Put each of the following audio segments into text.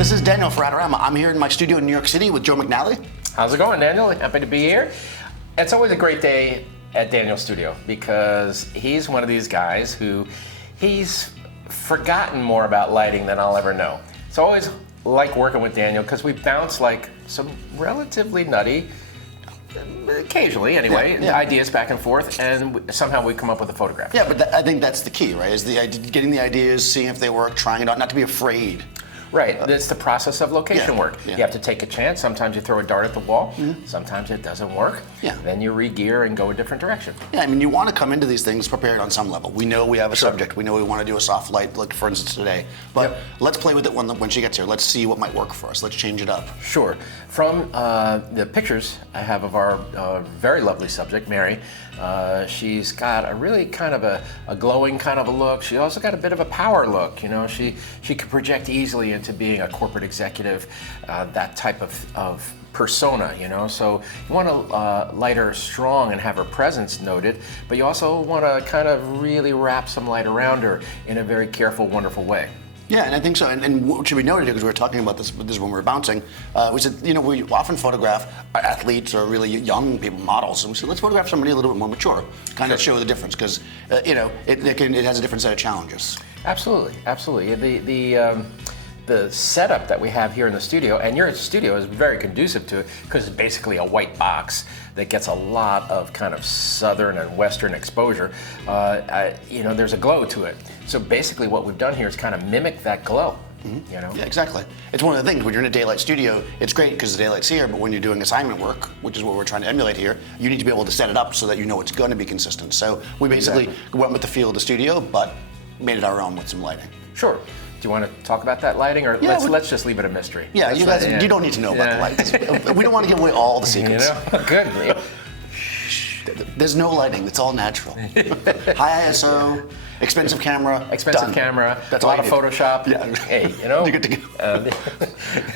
this is Daniel for Adorama. I'm here in my studio in New York City with Joe McNally. How's it going, Daniel? Happy to be here. It's always a great day at Daniel's studio because he's one of these guys who he's forgotten more about lighting than I'll ever know. So I always like working with Daniel because we bounce like some relatively nutty, occasionally anyway, ideas back and forth, and somehow we come up with a photograph. Yeah, but I think that's the key, right? Is the getting the ideas, seeing if they work, trying it out, not to be afraid. Right, it's the process of location work. Yeah. You have to take a chance. Sometimes you throw a dart at the wall. Sometimes it doesn't work. Yeah. Then you re-gear and go a different direction. Yeah, I mean, you want to come into these things prepared on some level. We know we have a subject. We know we want to do a soft light, like for instance today. But let's play with it when she gets here. Let's see what might work for us. Let's change it up. Sure. From the pictures I have of our very lovely subject, Mary, she's got a really kind of a glowing kind of a look. She also got a bit of a power look. You know, she can project easily into being a corporate executive, that type of persona, you know. So you want to light her strong and have her presence noted, but you also want to kind of really wrap some light around her in a very careful, wonderful way. Yeah, and I think so. And what should be noted here, because we were talking about this when we were bouncing, we said, you know, we often photograph athletes or really young people, models, and we said, let's photograph somebody a little bit more mature, kind of show the difference, because, you know, it has a different set of challenges. Absolutely, absolutely. The setup that we have here in the studio, and your studio is very conducive to it because it's basically a white box that gets a lot of kind of southern and western exposure. You know, there's a glow to it. So basically what we've done here is kind of mimic that glow. You know? Yeah, exactly. It's one of the things, when you're in a daylight studio, it's great because the daylight's here, but when you're doing assignment work, which is what we're trying to emulate here, you need to be able to set it up so that you know it's going to be consistent. So we basically went with the feel of the studio, but made it our own with some lighting. Sure. Do you want to talk about that lighting, or let's just leave it a mystery? Yeah, you guys, you don't need to know about the lights. We don't want to give away all the secrets. You know? Good. There's no lighting. It's all natural. High ISO, expensive camera. Expensive camera. That's a lot all of Photoshop. Yeah. Hey, you know. You're good to go.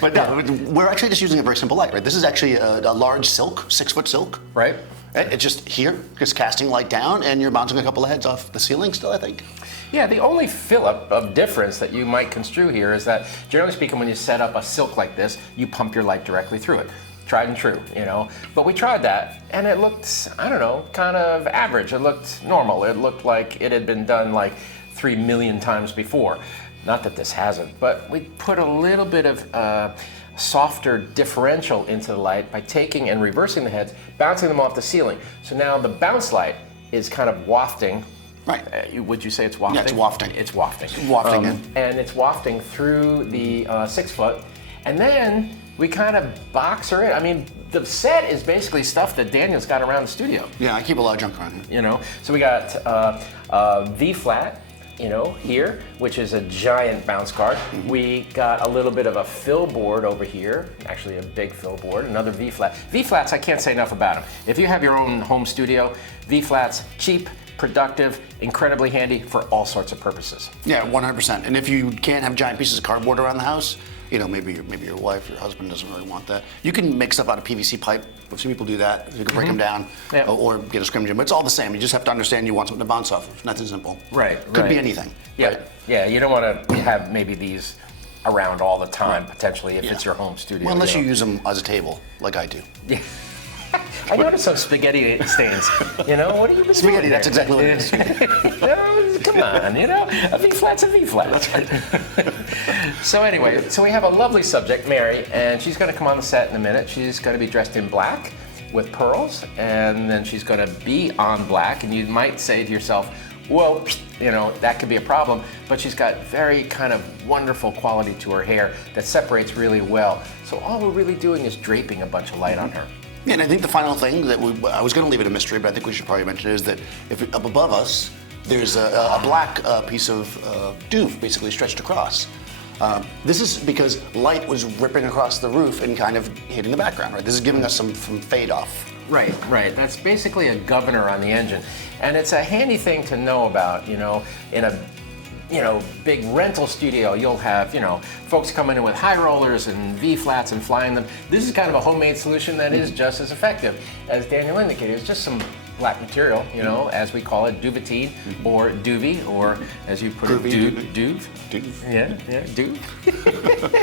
But no, we're actually just using a very simple light, right? This is actually a large silk, 6-foot silk. Right. It's just here, just casting light down, and you're bouncing a couple of heads off the ceiling still, I think. Yeah, the only fill-up of difference that you might construe here is that, generally speaking, when you set up a silk like this, you pump your light directly through it. Tried and true, you know. But we tried that, and it looked, I don't know, kind of average. It looked normal. It looked like it had been done like 3 million times before. Not that this hasn't, but we put a little bit of softer differential into the light by taking and reversing the heads, bouncing them off the ceiling. So now the bounce light is kind of wafting. Right. Would you say it's wafting? Yeah, it's wafting. It's wafting. It's wafting in. And it's wafting through the 6-foot. And then we kind of box her in. I mean, the set is basically stuff that Daniel's got around the studio. Yeah, I keep a lot of junk around here. You know, so we got V-flat, you know, here, which is a giant bounce card. We got a little bit of a fill board over here, actually a big fill board, another V-flat. V-flats, I can't say enough about them. If you have your own home studio, V-flats, cheap, productive, incredibly handy for all sorts of purposes. Yeah, 100%. And if you can't have giant pieces of cardboard around the house, you know, maybe your wife, your husband doesn't really want that. You can make stuff out of PVC pipe. I've seen people do that. You can break them down or get a Scrim Jim. But it's all the same. You just have to understand you want something to bounce off of. Nothing simple. Right. Could be anything. Yeah. Right? Yeah. You don't want to have maybe these around all the time, potentially, if it's your home studio. Well, unless you use them as a table, like I do. Yeah. I noticed some spaghetti stains. You know, what are you been Spaghetti, doing that's exactly what it is. Come on, you know, a V-flat's a V-flat. That's right. So anyway, so we have a lovely subject, Mary, and she's going to come on the set in a minute. She's going to be dressed in black with pearls, and then she's going to be on black, and you might say to yourself, well, you know, that could be a problem, but she's got very kind of wonderful quality to her hair that separates really well. So all we're really doing is draping a bunch of light on her. Yeah, and I think the final thing that I was going to leave it a mystery, but I think we should probably mention is that if up above us, there's a black piece of doof basically stretched across. This is because light was ripping across the roof and kind of hitting the background, right? This is giving us some fade off. Right, right. That's basically a governor on the engine. And it's a handy thing to know about, you know, in a big rental studio, you'll have, folks coming in with high rollers and V-flats and flying them. This is kind of a homemade solution that is just as effective. As Daniel indicated, it's just some black material, you know, as we call it, duvetine or duvie, or as you put it, duve. Yeah, duve.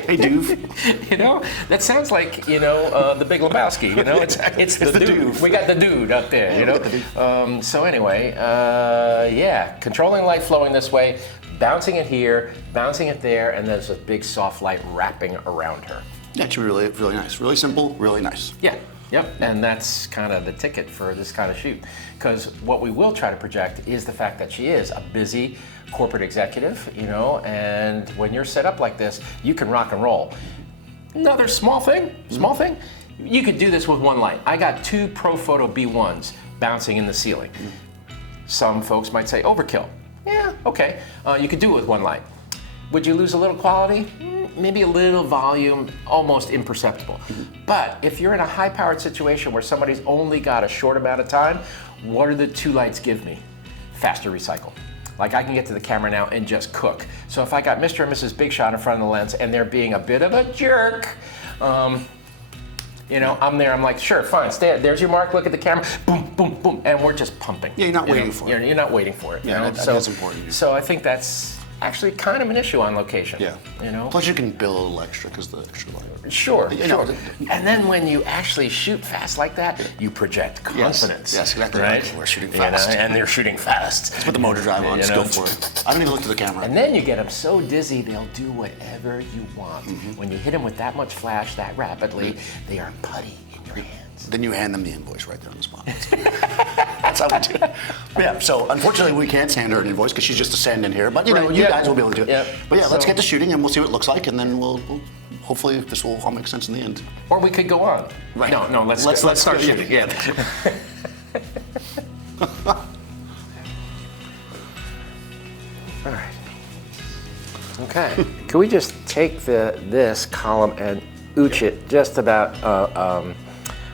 Hey, duve. You know, that sounds like, you know, the Big Lebowski, you know, it's the dude. We got the dude up there, you know. So anyway, yeah, controlling light flowing this way, bouncing it here, bouncing it there, and there's a big soft light wrapping around her. Yeah, it's really, really nice. Really simple, really nice. Yeah. Yep, and that's kind of the ticket for this kind of shoot. Because what we will try to project is the fact that she is a busy corporate executive, you know, and when you're set up like this, you can rock and roll. Another small thing, you could do this with one light. I got 2 ProPhoto B1s bouncing in the ceiling. Some folks might say overkill. Yeah, okay, you could do it with one light. Would you lose a little quality? Maybe a little volume, almost imperceptible. But if you're in a high-powered situation where somebody's only got a short amount of time, what do the 2 lights give me? Faster recycle. Like I can get to the camera now and just cook. So if I got Mr. and Mrs. Big Shot in front of the lens and they're being a bit of a jerk, you know, I'm there, I'm like, sure, fine, stay, there's your mark, look at the camera, boom, boom, boom, and we're just pumping. Yeah, you're not waiting for it. You're not waiting for it. Yeah, you know? that's important. So I think that's actually kind of an issue on location. Yeah. You know? Plus you can bill a little extra because the extra light. Sure, You know, and then when you actually shoot fast like that, you project confidence. Yes, exactly. Right? We're shooting You know, fast. and they're shooting fast. Let's put the motor drive on, You just know? go for it. I don't even look to the camera. And then you get them so dizzy, they'll do whatever you want. When you hit them with that much flash, that rapidly, they are putty in your hands. Then you hand them the invoice right there on the spot. That's how we do it. Yeah, so unfortunately we can't send her an invoice because she's just a send in here, but you know, you guys will be able to do it. Yep. But yeah, let's So- get to shooting and we'll see what it looks like and then we'll hopefully this will all make sense in the end. Or we could go on. Right. No, let's start shooting. Yeah. All right. Okay. Can we just take this column and ooch it just about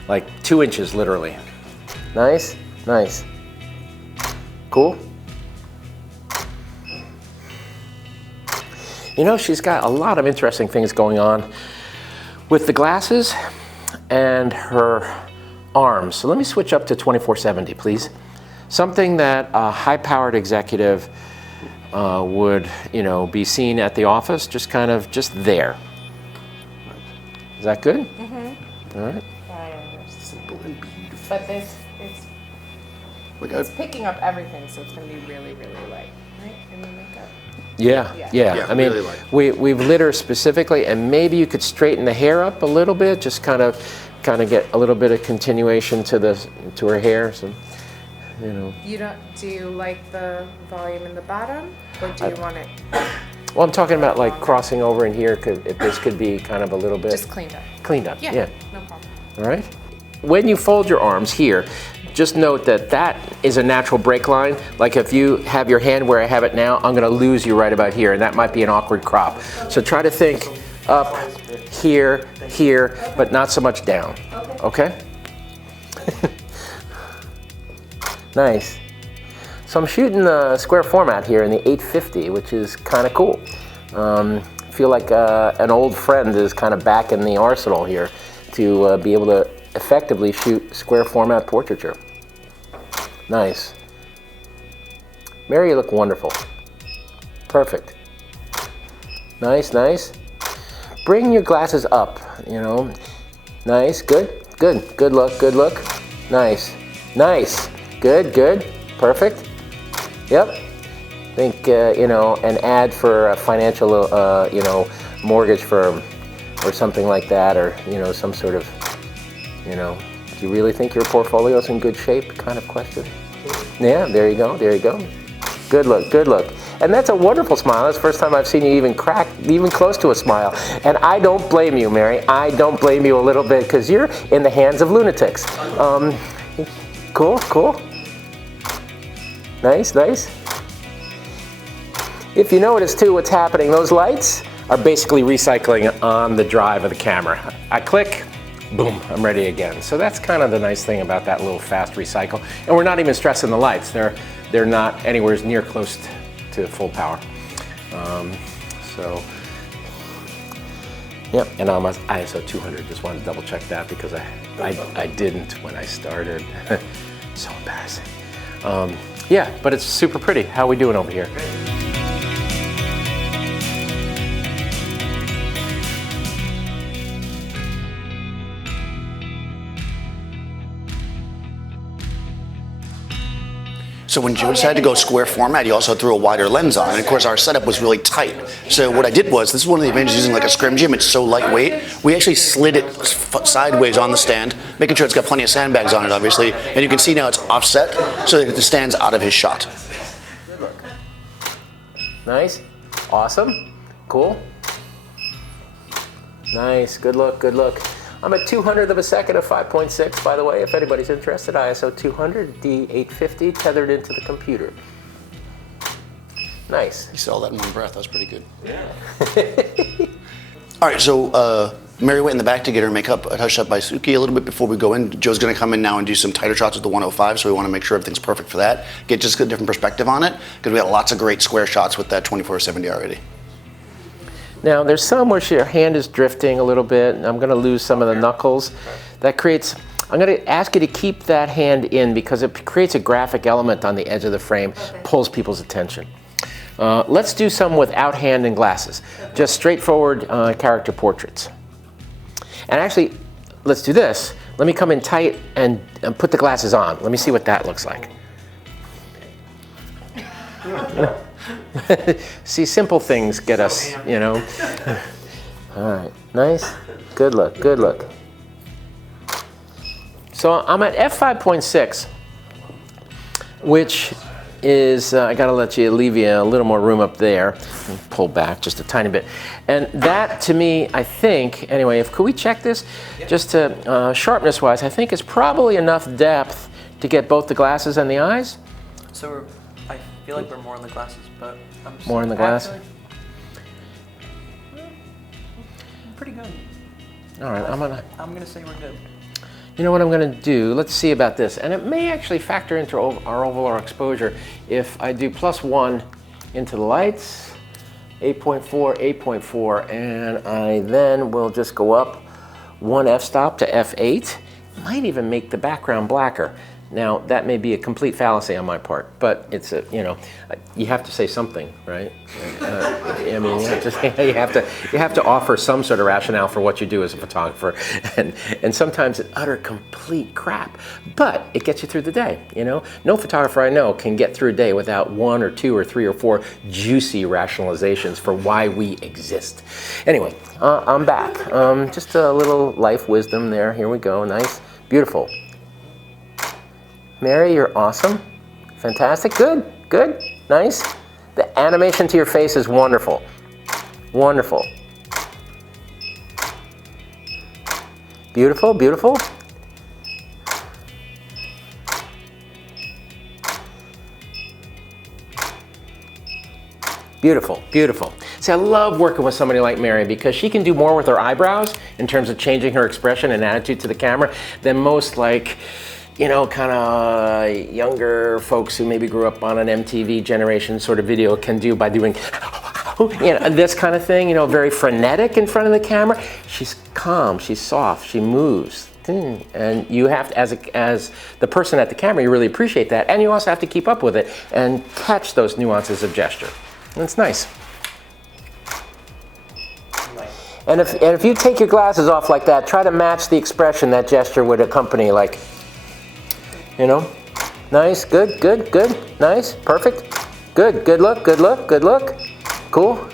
like 2 inches, literally. Nice, nice. Cool. You know, she's got a lot of interesting things going on with the glasses and her arms. So let me switch up to 2470, please. Something that a high-powered executive would, you know, be seen at the office, just kind of just there. Is that good? Mm-hmm. All right. Simple and beautiful. But this Like it's picking up everything, so it's going to be really, really light, right? In the makeup. Yeah. Yeah, I mean, really light. we've lit her specifically, and maybe you could straighten the hair up a little bit, just kind of get a little bit of continuation to her hair. So, you know. Do you like the volume in the bottom, or do you want it Well, I'm talking about like crossing over in here. If this could be kind of a little bit just cleaned up? cleaned up. Yeah, no problem. All right. When you fold your arms here, just note that that is a natural break line. Like if you have your hand where I have it now, I'm gonna lose you right about here, and that might be an awkward crop. So try to think up, here, but not so much down. Okay? Nice. So I'm shooting the square format here in the 850, which is kind of cool. Feel like an old friend is kind of back in the arsenal here to be able to effectively shoot square format portraiture. Nice. Mary, you look wonderful. Perfect. Nice, nice. Bring your glasses up, you know. Nice, good look. Nice, nice, good, perfect. Yep. Think, you know, an ad for a financial, you know, mortgage firm or something like that, or, you know, some sort of, you know, do you really think your portfolio's in good shape kind of question? Yeah, there you go. Good look. And that's a wonderful smile. That's the first time I've seen you even crack, even close to a smile. And I don't blame you, Mary. I don't blame you a little bit, because you're in the hands of lunatics. Cool. Nice. If you notice too what's happening, those lights are basically recycling on the drive of the camera. I click, boom, I'm ready again. So that's kind of the nice thing about that little fast recycle. And we're not even stressing the lights. They're not anywhere near close to full power. So, yep, and I'm ISO 200. Just wanted to double check that because I didn't when I started. So embarrassing. Yeah, but it's super pretty. How are we doing over here? So when Joe decided to go square format, he also threw a wider lens on. And of course, our setup was really tight. So what I did was, this is one of the advantages of using like a Scrim Jim. It's so lightweight. We actually slid it sideways on the stand, making sure it's got plenty of sandbags on it, obviously. And you can see now it's offset, so that it stands out of his shot. Good look. Nice. Awesome. Cool. Nice. Good look. Good look. I'm at 200th of a second of 5.6, by the way, if anybody's interested. ISO 200, D850, tethered into the computer. Nice. You said all that in one breath. That was pretty good. Yeah. All right, so Mary went in the back to get her makeup touched up by Suki a little bit before we go in. Joe's going to come in now and do some tighter shots with the 105, so we want to make sure everything's perfect for that. Get just a different perspective on it, because we got lots of great square shots with that 24-70 already. Now, there's some where your hand is drifting a little bit, and I'm going to lose some of the knuckles. That creates, I'm going to ask you to keep that hand in because it creates a graphic element on the edge of the frame, pulls people's attention. Let's do some without hand and glasses, just straightforward character portraits. And actually, let's do this. Let me come in tight and put the glasses on. Let me see what that looks like. See, simple things get us, you know. All right, nice. Good look, good look. So I'm at f5.6, which is, I gotta leave you a little more room up there. Pull back just a tiny bit. And that, to me, I think, anyway, could we check this? Just to, sharpness-wise, I think is probably enough depth to get both the glasses and the eyes. So I feel like we're more in the glasses, but I'm just More in the glasses? pretty good. All right, I'm gonna say we're good. You know what I'm going to do? Let's see about this. And it may actually factor into our overall exposure if I do +1 into the lights, 8.4, 8.4, and I then will just go up 1 f-stop to f8. Might even make the background blacker. Now, that may be a complete fallacy on my part, but it's a, you know, you have to say something, right? I mean, you have to offer some sort of rationale for what you do as a photographer, and sometimes it's utter complete crap, but it gets you through the day, you know? No photographer I know can get through a day without 1 or 2 or 3 or 4 juicy rationalizations for why we exist. Anyway, I'm back. Just a little life wisdom there. Here we go. Nice, beautiful. Mary, you're awesome. Fantastic. Good, good, nice. The animation to your face is wonderful. Wonderful. Beautiful, beautiful. Beautiful, beautiful. See, I love working with somebody like Mary because she can do more with her eyebrows in terms of changing her expression and attitude to the camera than most, like, you know, kind of younger folks who maybe grew up on an MTV generation sort of video can do by doing, you know, this kind of thing, you know, very frenetic in front of the camera. She's calm, she's soft, she moves. And you have to, as the person at the camera, you really appreciate that. And you also have to keep up with it and catch those nuances of gesture. And it's nice. And if you take your glasses off like that, try to match the expression that gesture would accompany, like, you know, nice, good, good, good, nice, perfect, good, good look, good look, good look, cool,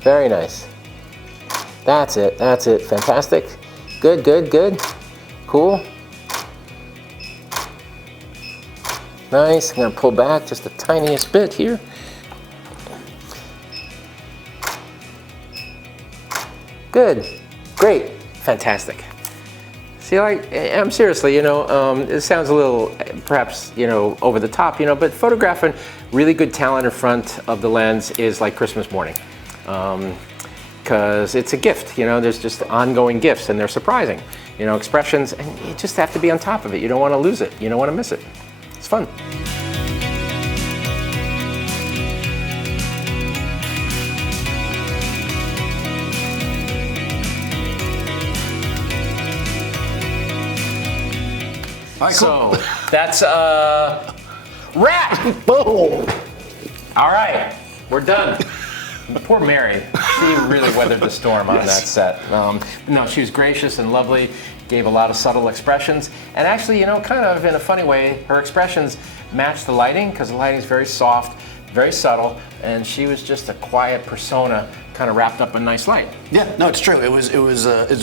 very nice. That's it, fantastic, good, good, good, cool, nice. I'm gonna pull back just the tiniest bit here. Good, great, fantastic. See, I'm seriously, you know, it sounds a little, perhaps, you know, over the top, you know, but photographing really good talent in front of the lens is like Christmas morning. Because it's a gift, you know, there's just ongoing gifts and they're surprising, you know, expressions, and you just have to be on top of it. You don't want to lose it. You don't want to miss it. It's fun. right, cool. So that's wrap. Boom. All right, we're done. Poor Mary. She really weathered the storm on that set. No, she was gracious and lovely, gave a lot of subtle expressions, and actually, kind of in a funny way, her expressions matched the lighting because the lighting is very soft, very subtle, and she was just a quiet persona, kind of wrapped up in nice light. Yeah, no, it's true. It was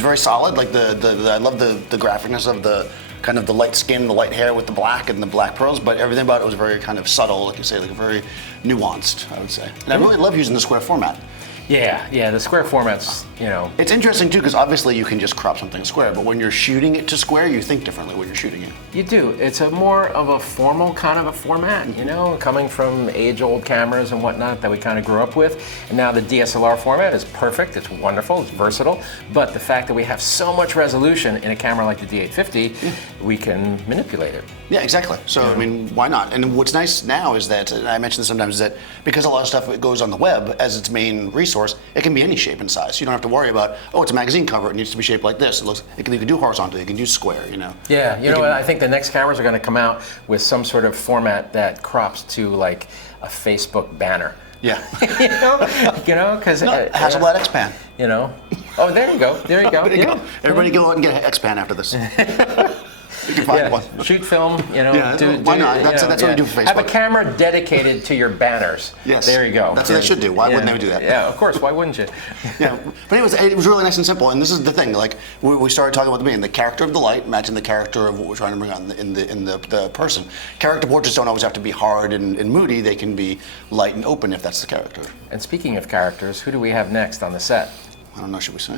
very solid. Like I love the graphicness of the kind of the light skin, the light hair with the black and the black pearls, but everything about it was very kind of subtle, like you say, like very nuanced, I would say. And I really love using the square format. Yeah, the square format's, It's interesting too, because obviously you can just crop something square, but when you're shooting it to square, you think differently when you're shooting it. You do. It's a more of a formal kind of a format, coming from age-old cameras and whatnot that we kind of grew up with. And now the DSLR format is perfect, it's wonderful, it's versatile, but the fact that we have so much resolution in a camera like the D850, we can manipulate it. Yeah, exactly. So, I mean, why not? And what's nice now is that, and I mention this sometimes, is that because a lot of stuff goes on the web as its main resource, it can be any shape and size. You don't have to worry about, it's a magazine cover, it needs to be shaped like this. You can do horizontal, you can do square, Yeah, what? I think the next cameras are going to come out with some sort of format that crops to like a Facebook banner. Yeah. Because Hasselblad X-Pan. Oh, there you go. There you go. There you go. Everybody go out and get an X-Pan after this. You can find one. Shoot film, why not? That's what we do for Facebook. Have a camera dedicated to your banners. Yes. There you go. That's what they should do. Why wouldn't they do that? Yeah, of course. Why wouldn't you? Yeah. But anyways, it was really nice and simple. And this is the thing. Like we started talking about the character of the light matching the character of what we're trying to bring out in the person. Character portraits don't always have to be hard and moody. They can be light and open if that's the character. And speaking of characters, who do we have next on the set? I don't know. Should we say?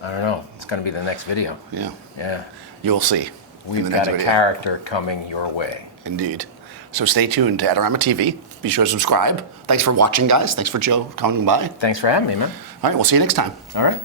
I don't know. It's going to be the next video. Yeah. Yeah. You'll see. We've got a character coming your way. Indeed. So stay tuned to Adorama TV. Be sure to subscribe. Thanks for watching, guys. Thanks for Joe coming by. Thanks for having me, man. All right, we'll see you next time. All right.